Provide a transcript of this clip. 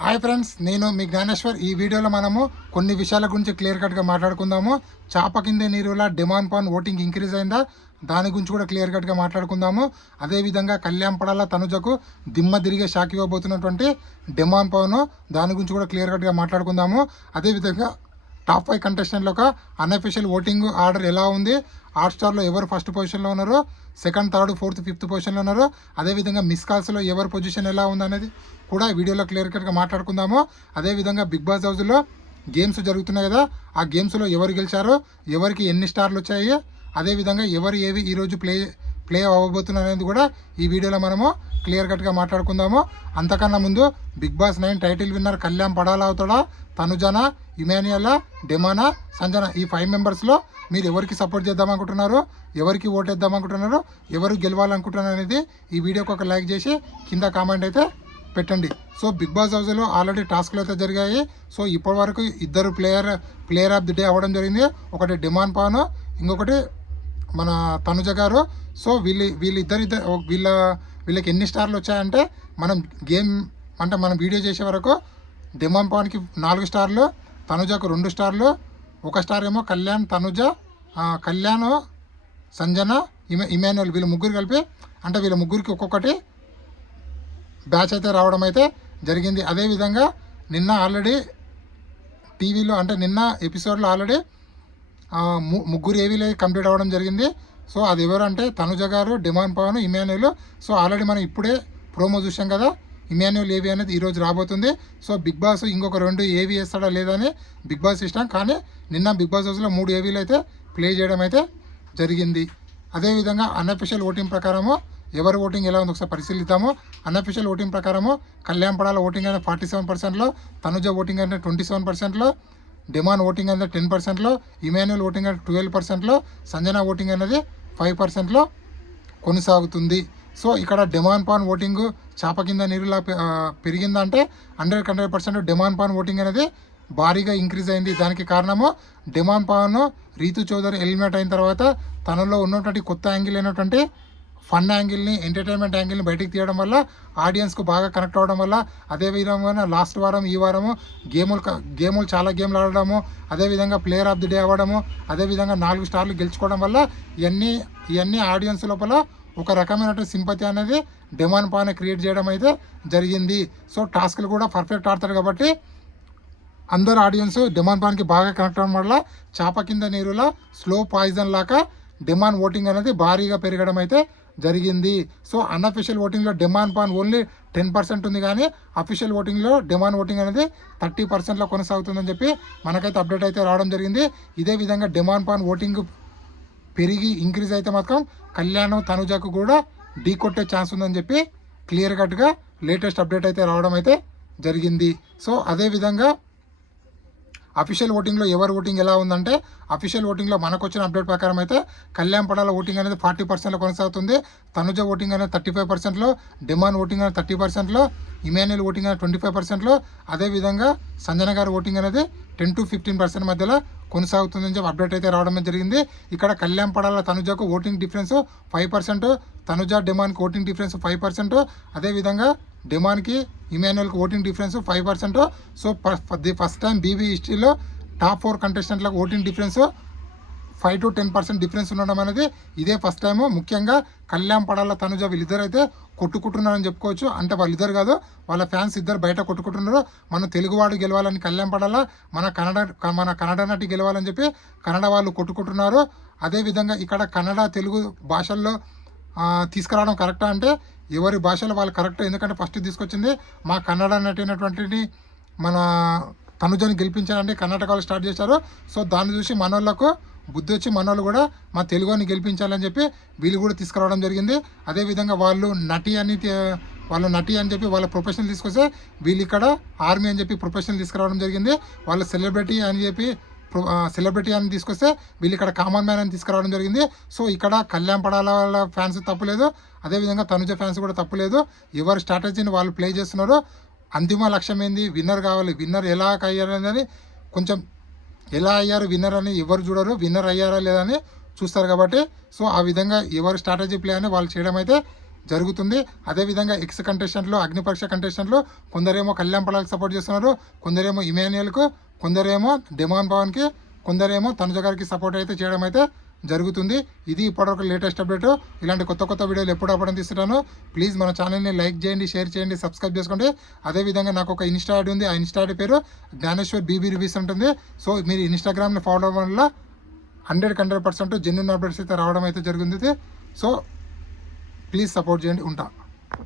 Hi friends, నేను మీ జ్ఞానేశ్వర్. ఈ వీడియోలో మనము కొన్ని విషయాల గురించి క్లియర్ కట్గా మాట్లాడుకుందాము. చాప కింద నీరుల డిమాండ్ పాన్ ఓటింగ్ ఇంక్రీజ్ అయిందా, దాని గురించి కూడా క్లియర్ కట్గా మాట్లాడుకుందాము. అదేవిధంగా కళ్యాణ్ పడాల తనుజకు దిమ్మ తిరిగే షాక్ ఇవ్వబోతున్నటువంటి డిమాండ్ పాన్, దాని గురించి కూడా క్లియర్ కట్గా మాట్లాడుకుందాము. అదేవిధంగా టాప్ 5 కంటెస్టెంట్ల ఒక అన్అఫీషియల్ ఓటింగ్ ఆర్డర్ ఎలా ఉంది, హాట్స్టార్లో ఎవరు ఫస్ట్ పొజిషన్లో ఉన్నారో, సెకండ్, థర్డ్, ఫోర్త్, ఫిఫ్త్ పొజిషన్లో ఉన్నారో, అదేవిధంగా మిస్ కాల్స్లో ఎవరి పొజిషన్ ఎలా ఉంది అనేది కూడా వీడియోలో క్లియర్ కట్గా మాట్లాడుకుందాము. అదేవిధంగా బిగ్ బాస్ హౌస్లో గేమ్స్ జరుగుతున్నాయి కదా, ఆ గేమ్స్లో ఎవరు గెలిచారో, ఎవరికి ఎన్ని స్టార్లు వచ్చాయి, అదేవిధంగా ఎవరు ఏవి ఈరోజు ప్లే అవ్వబోతున్నారు అనేది కూడా ఈ వీడియోలో మనము క్లియర్ కట్గా మాట్లాడుకుందాము. అంతకన్నా ముందు Bigg Boss 9 title winner Kalyan Padala అవుతాడా, తనుజన, ఇమాన్యుయల్, డెమానా, సంజన, ఈ 5 మెంబర్స్లో మీరు ఎవరికి సపోర్ట్ చేద్దామనుకుంటున్నారు, ఎవరికి ఓటేద్దామనుకుంటున్నారు, ఎవరు గెలవాలనుకుంటున్నారు అనేది ఈ వీడియోకి ఒక లైక్ చేసి కింద కామెంట్ అయితే పెట్టండి. సో బిగ్ బాస్ హౌస్లో ఆల్రెడీ టాస్క్లు అయితే జరిగాయి. సో ఇప్పటి వరకు ఇద్దరు ప్లేయర్ ఆఫ్ ది డే అవ్వడం జరిగింది. ఒకటి డిమాండ్ పాను, ఇంకొకటి మన తనుజ గారు. సో వీళ్ళకి ఎన్ని స్టార్లు వచ్చాయంటే, మనం గేమ్ అంటే మనం వీడియో చేసే వరకు డిమాండ్ పాన్కి 4 స్టార్లు, తనుజకు 2 స్టార్లు, 1 స్టార్ ఏమో కళ్యాణ్, తనుజ, కళ్యాణ్, సంజన, ఇమాన్యుయల్, వీళ్ళు ముగ్గురు కలిపి, అంటే వీళ్ళ ముగ్గురికి ఒక్కొక్కటి బ్యాచ్ అయితే రావడం అయితే జరిగింది. అదేవిధంగా నిన్న ఆల్రెడీ టీవీలో అంటే నిన్న ఎపిసోడ్లో ఆల్రెడీ ముగ్గురు ఏవీలు కంప్లీట్ అవ్వడం జరిగింది. సో అది ఎవరంటే తనుజ గారు, demon Pavan, Emmanuel. So already మనం ఇప్పుడే ప్రోమో చూసాం కదా, ఇమాన్యుయల్ ఏవి అనేది ఈరోజు రాబోతుంది. సో బిగ్ బాస్ ఇంకొక 2 ఏవి వేస్తాడా లేదని బిగ్ బాస్ ఇష్టం, కానీ నిన్న బిగ్ బాస్ హౌస్లో 3 ఏవీలు అయితే ప్లే చేయడం అయితే జరిగింది. అదేవిధంగా అన్అఫీషియల్ ఓటింగ్ ప్రకారము ఎవరి ఓటింగ్ ఎలా ఉంది ఒకసారి పరిశీలిద్దాము. అన్అఫీషియల్ ఓటింగ్ ప్రకారము కళ్యాణ్ పడాల ఓటింగ్ అనేది 47%లో, తనుజ ఓటింగ్ అనేది 27%లో, డిమాండ్ ఓటింగ్ అనేది 10%లో, ఇమాన్యుయల్ ఓటింగ్ అనేది 12%లో, సంజన ఓటింగ్ అనేది 5%లో కొనసాగుతుంది. సో ఇక్కడ డిమాండ్ పాన్ ఓటింగ్ చాప కింద నీరులా పెరిగిందంటే 100% డిమాండ్ పాన్ ఓటింగ్ అనేది భారీగా ఇంక్రీజ్ అయింది. దానికి కారణము డిమాండ్ పాన్ రీతు చౌదరి ఎలిమినేట్ అయిన తర్వాత తనలో ఉన్నటువంటి కొత్త యాంగిల్ అయినటువంటి ఫన్ యాంగిల్ని, ఎంటర్టైన్మెంట్ యాంగిల్ని బయటికి తీయడం వల్ల ఆడియన్స్కు బాగా కనెక్ట్ అవ్వడం వల్ల, అదేవిధంగా లాస్ట్ వారం ఈ వారము గేములు చాలా గేమ్లు ఆడడము, అదేవిధంగా ప్లేయర్ ఆఫ్ ది డే అవ్వడము, అదేవిధంగా 4 స్టార్లు గెలుచుకోవడం వల్ల ఇవన్నీ ఆడియన్స్ లోపల ఒక రకమైనటువంటి సింపతి అనేది డిమాండ్ పాన్ క్రియేట్ చేయడం అయితే జరిగింది. సో టాస్క్లు కూడా పర్ఫెక్ట్ ఆడతారు కాబట్టి అందరు ఆడియన్స్ డిమాండ్ పాన్కి బాగా కనెక్ట్ అవ్వడం వల్ల చాప కింద నీరుల స్లో పాయిజన్ లాగా డిమాండ్ ఓటింగ్ అనేది భారీగా పెరగడం అయితే జరిగింది. సో అన్అఫీషియల్ ఓటింగ్లో డిమాండ్ పాన్ ఓన్లీ 10% ఉంది, కానీ అఫీషియల్ ఓటింగ్లో డిమాండ్ ఓటింగ్ అనేది 30%లో కొనసాగుతుందని చెప్పి మనకైతే అప్డేట్ అయితే రావడం జరిగింది. ఇదే విధంగా డిమాండ్ పాన్ ఓటింగ్ పెరిగి ఇంక్రీజ్ అయితే మాత్రం కళ్యాణ్, తనుజకు కూడా ఢీ కొట్టే ఛాన్స్ ఉందని చెప్పి క్లియర్ కట్గా లేటెస్ట్ అప్డేట్ అయితే రావడం అయితే జరిగింది. సో అదేవిధంగా అఫీషియల్ ఓటింగ్లో ఎవరి ఓటింగ్ ఎలా ఉందంటే, అఫీషియల్ ఓటింగ్లో మనకు వచ్చిన అప్డేట్ ప్రకారం అయితే కళ్యాణ్ పడాల ఓటింగ్ అనేది 40%లో కొనసాగుతుంది, తనుజ ఓటింగ్ అనేది 35%లో, డిమాండ్ ఓటింగ్ అనేది 30%లో, ఇమాన్యుయల్ ఓటింగ్ అనేది 25%లో, అదేవిధంగా సంజన గారి ఓటింగ్ అనేది 10 to 15% మధ్యలో కొనసాగుతుందని చెప్పి అప్డేట్ అయితే రావడం జరిగింది. ఇక్కడ కళ్యాణ్ పడాల తనుజకు ఓటింగ్ డిఫరెన్స్ 5%, తనుజ డిమాండ్కి ఓటింగ్ డిఫరెన్స్ 5%, అదేవిధంగా డిమాండ్కి ఇమాన్యుయల్కి voting difference 5%. So first time BB హిస్టరీలో టాప్ 4 కంటెస్టెంట్లకు ఓటింగ్ డిఫరెన్స్ 5 to 10% డిఫరెన్స్ ఉండడం అనేది ఇదే ఫస్ట్ టైము. ముఖ్యంగా కళ్యాణ్ పడాల తనుజ వీళ్ళిద్దరు అయితే కొట్టుకుంటున్నారని చెప్పుకోవచ్చు. అంటే వాళ్ళిద్దరు కాదు, వాళ్ళ ఫ్యాన్స్ ఇద్దరు బయట కొట్టుకుంటున్నారు. మన తెలుగువాడు గెలవాలని కళ్యాణ్ పడాల, మన కన్నడ నటి గెలవాలని చెప్పి కన్నడ వాళ్ళు కొట్టుకుంటున్నారు. అదేవిధంగా ఇక్కడ కన్నడ, తెలుగు భాషల్లో తీసుకురావడం కరెక్టా అంటే ఎవరి భాషలో వాళ్ళు కరెక్ట్. ఎందుకంటే ఫస్ట్ తీసుకొచ్చింది మా కన్నడ నటి అయినటువంటి మన తనుజని గెలిపించాలంటే కర్ణాటకలో స్టార్ట్ చేశారు. సో దాన్ని చూసి మనోళ్ళకు బుద్ధి వచ్చి మనోళ్ళు కూడా మా తెలుగుని గెలిపించాలని చెప్పి వీళ్ళు కూడా తీసుకురావడం జరిగింది. అదేవిధంగా వాళ్ళు నటి అని చెప్పి వాళ్ళ ప్రొఫెషనల్ తీసుకొస్తే వీళ్ళు ఇక్కడ ఆర్మీ అని చెప్పి ప్రొఫెషనల్ తీసుకురావడం జరిగింది. వాళ్ళు సెలబ్రిటీ అని తీసుకొస్తే వీళ్ళు ఇక్కడ కామన్ మ్యాన్ అని తీసుకురావడం జరిగింది. సో ఇక్కడ కళ్యాణ్ పడాల వాళ్ళ ఫ్యాన్స్ తప్పులేదు, అదేవిధంగా తనుజ ఫ్యాన్స్ కూడా తప్పులేదు. ఎవరి స్ట్రాటజీని వాళ్ళు ప్లే చేస్తున్నారు. అంతిమ లక్ష్యం ఏంది, విన్నర్ కావాలి. విన్నర్ ఎలా అయ్యారనేది కొంచెం ఎలా అయ్యారు విన్నర్ అని ఎవరు చూడరు, విన్నర్ అయ్యారా లేదని చూస్తారు కాబట్టి. సో ఆ విధంగా ఎవరి స్ట్రాటజీ ప్లే అని వాళ్ళు చేయడం అయితే జరుగుతుంది. అదేవిధంగా ఎక్స్ కంటెస్టెంట్లు, అగ్నిపరీక్ష కంటెస్టెంట్లు కొందరేమో కళ్యాణ్ పడాలకు సపోర్ట్ చేస్తున్నారు, కొందరేమో ఇమాన్యుయల్కు, కొందరేమో డెమాన్ పవన్కి, కొందరేమో తనుజ గారికి సపోర్ట్ అయితే చేయడం అయితే జరుగుతుంది. ఇది ఇప్పటివరకు లేటెస్ట్ అప్డేట్. ఇలాంటి కొత్త కొత్త వీడియోలు ఎప్పుడప్పుడు తీస్తున్నాను. ప్లీజ్ మన ఛానల్ని లైక్ చేయండి, షేర్ చేయండి, సబ్స్క్రైబ్ చేసుకోండి. అదేవిధంగా నాకు ఒక ఇన్స్టా ఐడి ఉంది. ఆ ఇన్స్టా ఐడి పేరు జ్ఞానేశ్వర్ బీబీ రివ్యూస్ ఉంటుంది. సో మీరు ఇన్స్టాగ్రామ్ని ఫాలో అవ్వడం వల్ల 100% జెన్యూన్ అప్డేట్స్ అయితే రావడం అయితే జరుగుతుంది. సో ప్లీజ్ సపోర్ట్ చేయండి. ఉంటా.